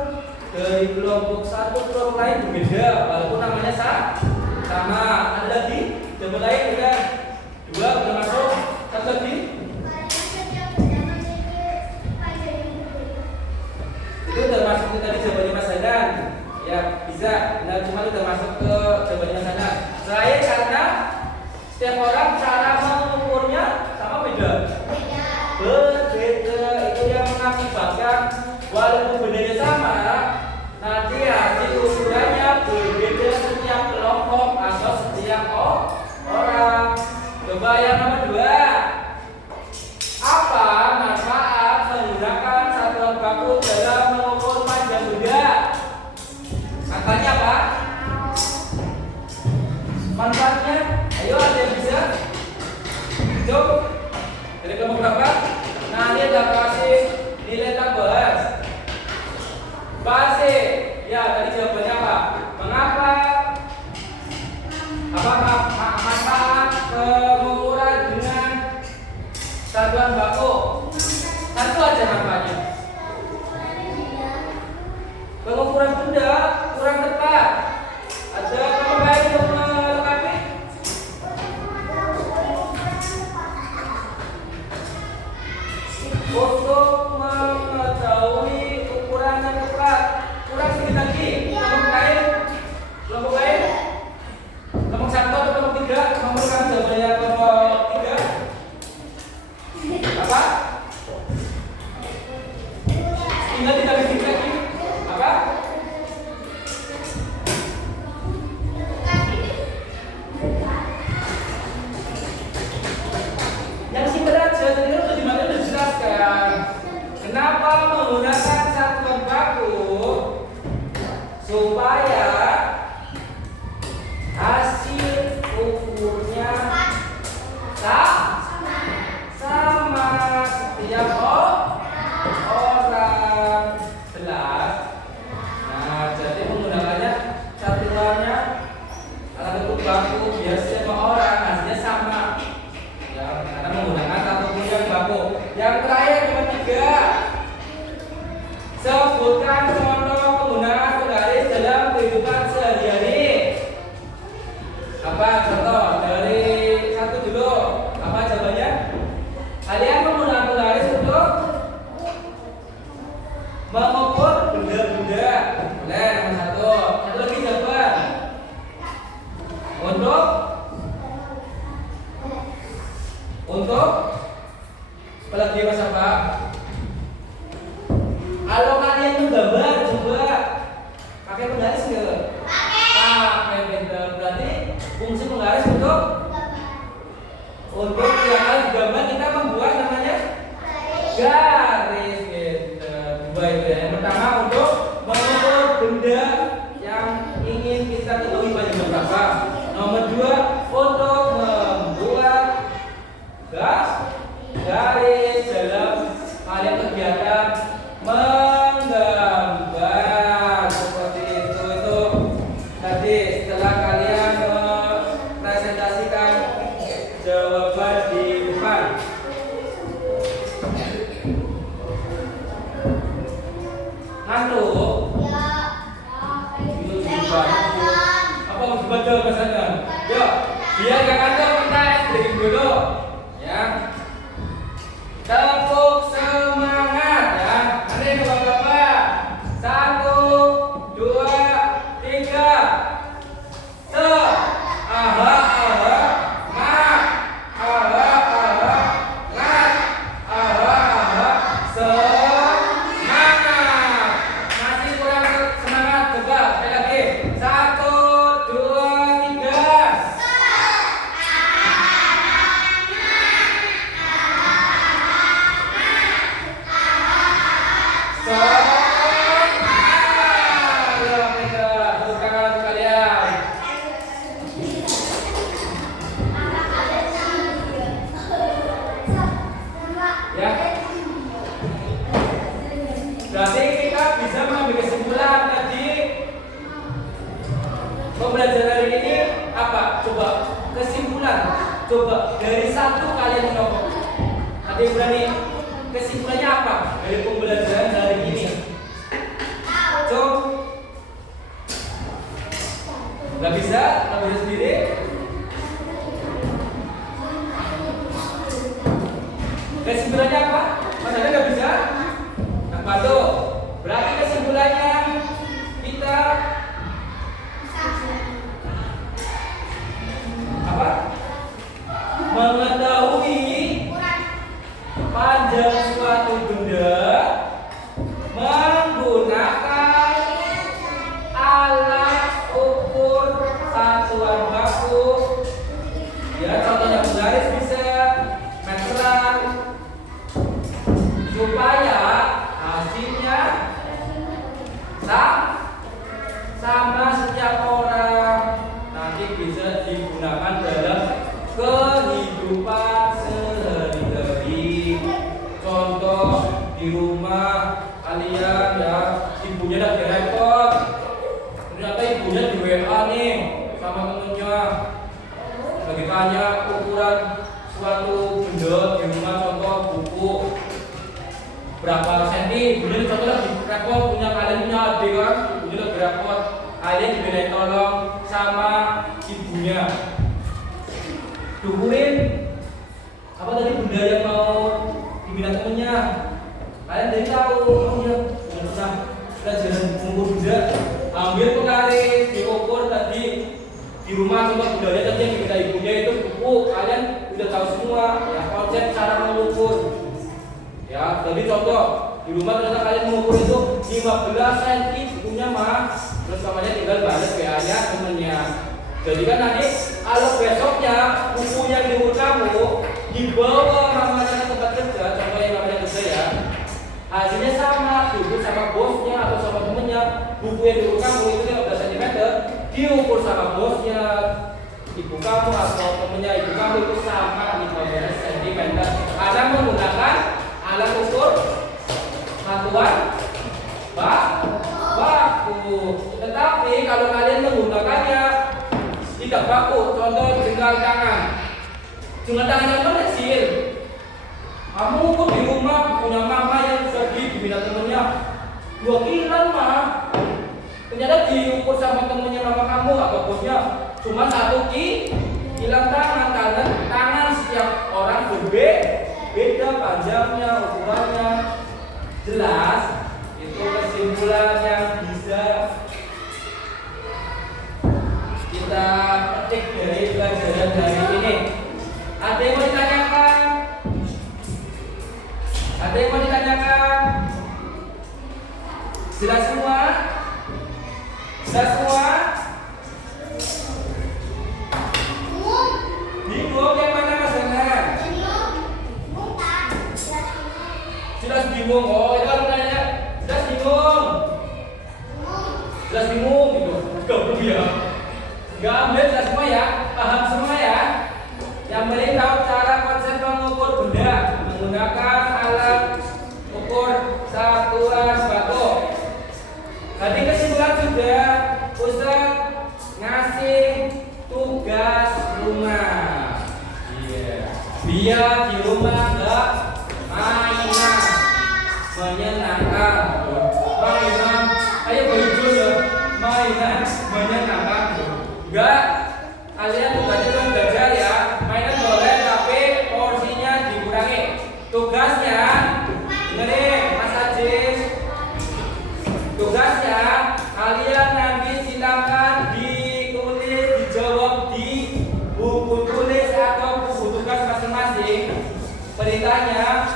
dari kelompok satu ke kelompok lain berbeda, walaupun namanya sama. Ada lagi? Coba lain ya. 2 udah masuk. Satu lagi. Itu udah masuk ke tadi jawabannya Mas Hanan. Ya bisa. Nah cuma udah masuk ke jawabannya Mas Hanan. Selain karena setiap orang cara mengukurnya sama beda. Berbeda. Itu yang mengakibatkan walaupun bendanya sama, nanti hasil ukurannya berbeda setiap kelompok atau setiap orang. Coba yang nomor 2. Apa manfaat menggunakan satuan baku dalam mengukur panjang benda? Manfaatnya apa? Manfaatnya? Ayo ada yang bisa? Coba dari kelompok berapa? Nah ini ada kasih nilai tambah. Basic. Ya tadi jawabannya apa? Mengapa? Apa manfaat pengukuran dengan satuan baku? Satu aja manfaatnya. Pengukuran benda kurang tepat. Ada apa lain untuk melengkapi? Untuk mengetahui ukuran yang tepat. Kurang sedikit lagi. Kelompok lain? Kelompok 1 atau kelompok 3? Memerlukan jawabannya kelompok 3. Apa? Tinggal ditambah sedikit lagi. Apa? benda yang ingin kita ketahui pada jam berapa. Nomor 2, untuk membuat garis dalam kalian kegiatan menggambar seperti itu. Tadi setelah kalian presentasikan jawaban di depan. Ngantuk? Apa harus dibaca bahasanya? Yuk, biar gak ngantuk kita stretching dulu. Ya. Tepuk semangat ya. Nanti Bapak-bapak. 1, 2, 3. Masih kurang semangat, coba sekali lagi. 1, 2, 3. Berarti kita bisa mengambil kesimpulan tadi pembelajaran hari ini apa? Coba kesimpulan. Coba dari 1 kalian menolak. Ada yang berani? Kesimpulannya apa dari pembelajaran hari ini? Coba. Gak bisa sendiri. Kesimpulannya apa? Mas ada gak bisa? Bantu. Berarti kesimpulannya kita apa? Mengetahui panjang suatu benda menggunakan alat ukur satuan baku. Ya, contohnya garis bisa meteran supaya hasilnya sama setiap orang nanti bisa digunakan dalam kehidupan sehari-hari. Contoh di rumah kalian ya, ibunya lagi repot, ternyata ibunya di WA nih sama temennya lagi tanya ukuran suatu benda di rumah, contoh buku berapa senti, ibunya contoh lagi repot, punya kalian punya adik kan, ibunya lagi repot, kalian diminta tolong sama ibunya. Dukurin apa tadi benda yang mau diminta temennya, kalian dari tahu, oh iya, sudah pelajaran mengukur benda, ambil penggaris, diukur tadi di rumah, coba bendanya tadi yang diminta ibunya itu buku, kalian udah tahu semua ya konsep cara mengukur. Ya, jadi contoh di rumah ternyata kalian mengukur itu 15 cm bukunya mas, terus namanya tinggal balas WA-nya temennya. Jadi kan nanti kalau besoknya buku yang diukur kamu dibawa namanya ke tempat kerja, contoh yang namanya kerja ya, hasilnya sama, diukur sama bosnya atau sama temennya. Buku yang diukur kamu itu 15 cm diukur sama bosnya, ibu kamu atau temennya ibu kamu itu sama 15 cm. Karena menggunakan alat ukur satuan baku. Tetapi kalau kalian menggunakannya tidak baku, contoh jengkal tangan yang kecil, kamu ukur di rumah punya mama yang sudah diminta temennya 2 kilan mah, ternyata diukur sama temennya mama kamu atau bosnya cuma 1 kilan tangan, karena tangan setiap orang beda panjangnya, ukurannya. Jelas? Itu kesimpulan yang bisa kita petik dari pelajaran hari ini. Ada yang mau ditanyakan? Ada yang mau ditanyakan? Jelas semua? Jelas semua? Bingung yang mana mas Zainal? Jelas bingung. Oh itu kan nanya. Jelas bingung. Jelas bingung gitu. Gabung ya. Enggak ambil jelas semua ya. Paham semua ya. Yang penting tahu cara konsep mengukur benda menggunakan alat ukur satuan sembako. Tadi kesimpulan sudah, Ustaz ngasih tugas rumah. Biar di rumah enggak mainan menyenangkan. Mainan, ayo berhijau ya. Mainan menyenangkan. Enggak, kalian tugasnya kan belajar ya. Mainan boleh tapi porsinya dikurangi. Tugasnya, dengerin Mas Ajis. Tugasnya kalian nanti silakan ditulis, dijawab di buku tulis atau buku tugas masing-masing. Perintahnya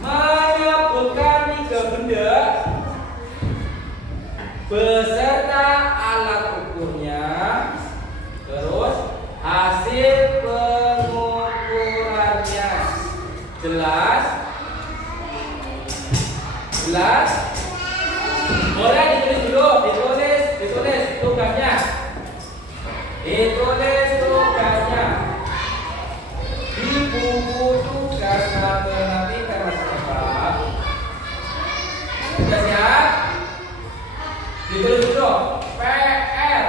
menyebutkan 3 benda beserta alat ukurnya, terus hasil pengukurannya. Jelas? Jelas? Boleh ditulis dulu, ditulis tugasnya. Ditulis tugasnya di buku tugas matematika Mas. Sudah siap? Ditulis dulu PR.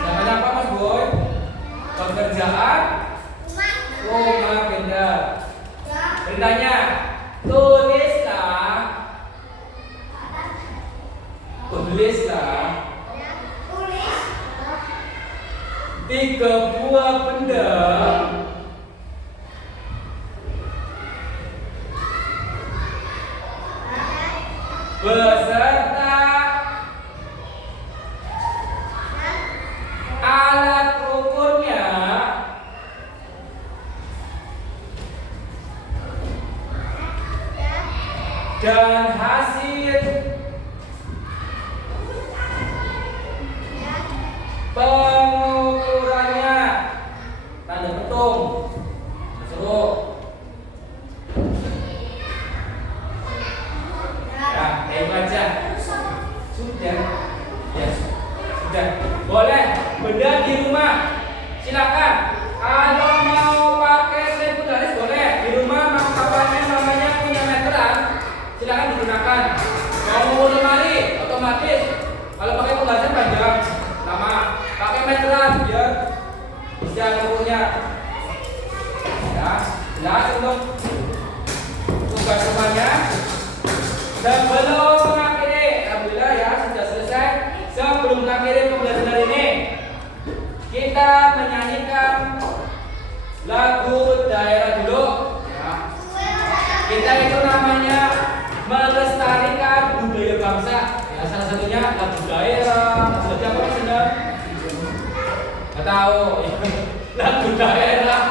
Namanya apa Mas Boy? Pekerjaan rumah benda. Perintahnya tulislah 3 buah benda beserta alat ukurnya dan hasil pengukurannya. Tanda petung suruh ya, aja sudah ya, sudah boleh benda di rumah silakan. Kalau mau pakai sekundaris boleh di rumah, mamanya punya meteran silakan digunakan. Mau lemari otomatis, kalau pakai pembahasan panjang lama, pakai meteran biar bisa ngukurnya. Ya, jelas untuk tugas rumahnya. Sebelum mengakhiri, alhamdulillah ya sudah selesai. Sebelum mengakhiri pembelajaran hari ini, kita menyanyikan lagu daerah dulu. Ya. Kita itu namanya melestarikan budaya bangsa. Ya, salah satunya lagu daerah. Lagu apa Mas? Nggak tahu. Lagu daerah.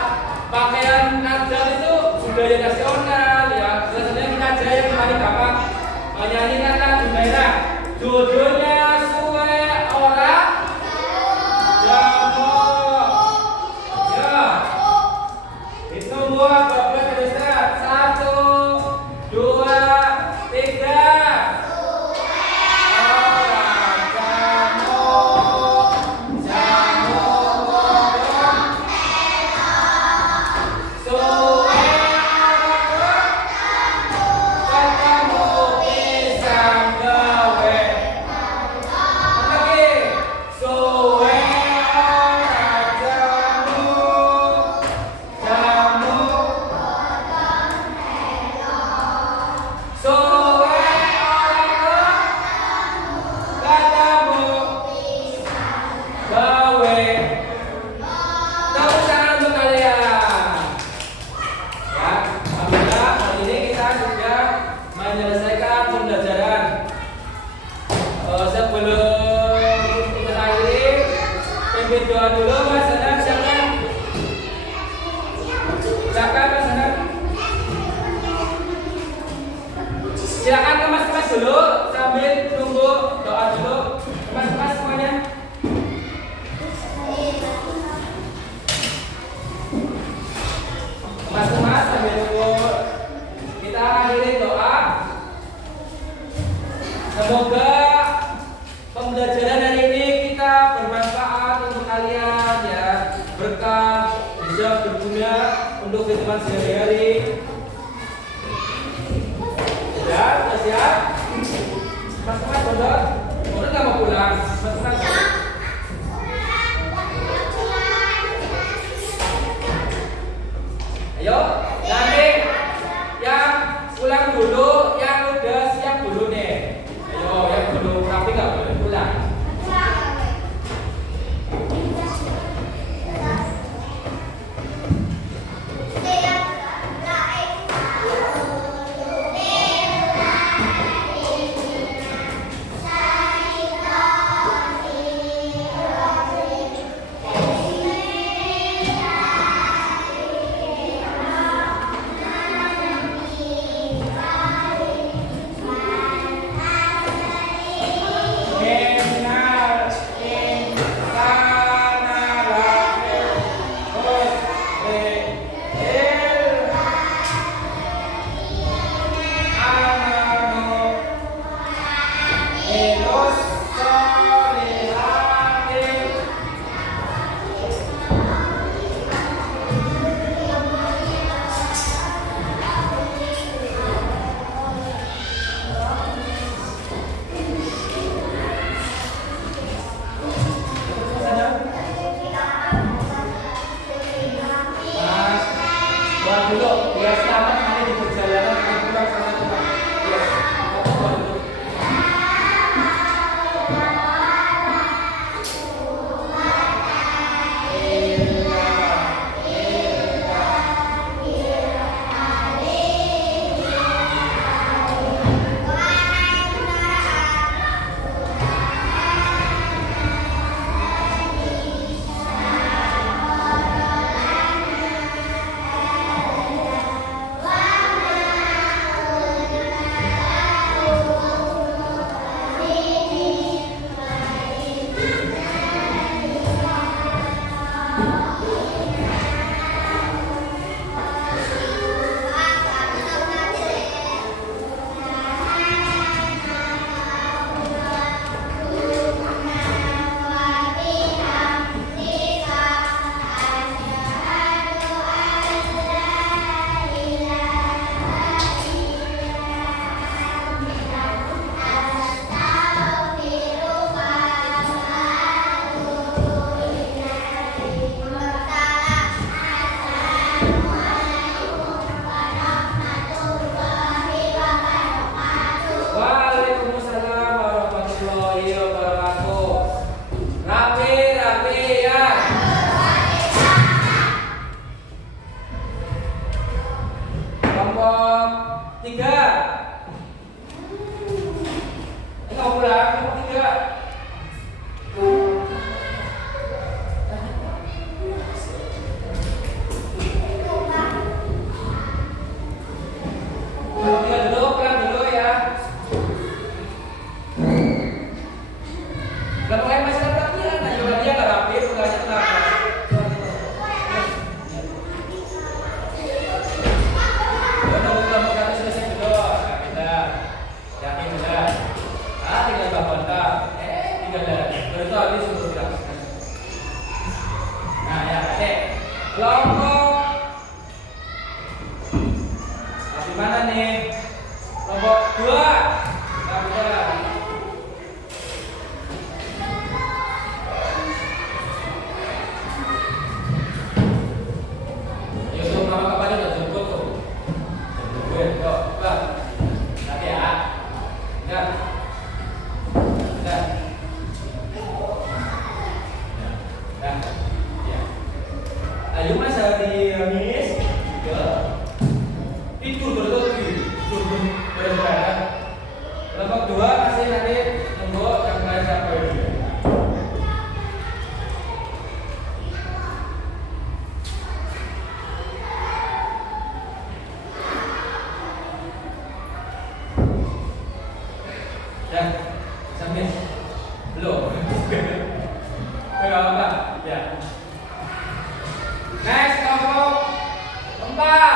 Pakaian adat itu budaya nasional ya. Salah satunya kita aja yang paling gampang menyanyikan lagu daerah. Judulnya Suwe Ora Jamo. Ya. Itu buat Bapak Ustaz. 1, 2, 3. Doa dulu Mas Anand, silakan. Silakan Mas Anand. Silakan kemas-kemas dulu sambil tunggu doa dulu. Kemas-kemas semuanya. Kemas-kemas sambil tunggu. Kita akhiri doa. Semoga pembelajaran hari ini kita bermanfaat untuk kalian ya, berkah, bisa berguna untuk kehidupan sehari-hari. Ya, sudah siap? Mas-mas, Bodoh? Bodoh nggak mau pulang? Mas-mas? Ayo, nanti yang pulang dulu, yang udah siap dulu nih. Ayo, yang belum rapi nggak boleh pulang. Dulu, biar selamat nanti di perjalanan nanti pulang sama Tuhan. Waalaikumsalam warahmatullahi wabarakatuh. Rapi ya. Kelompok 3. Ini mau pulang, kelompok 3. Gak pakai masker latihan, nah yoga dia gak rapi, sukanya kenapa? Kamu kata selesai dulu, nah kita yakin udah. Tinggal bantah, tinggal dah. Terus itu habis untuk bilang. Nah ya, kelompok. Di mana nih? Kelompok 2. Nah, betul. Ayo mas hari Kamis tidur berat. Kelompok 2 masih nanti nunggu yang lain sampai dulu. Dan sampai belum. Berapa? Ya. Next kelompok 4.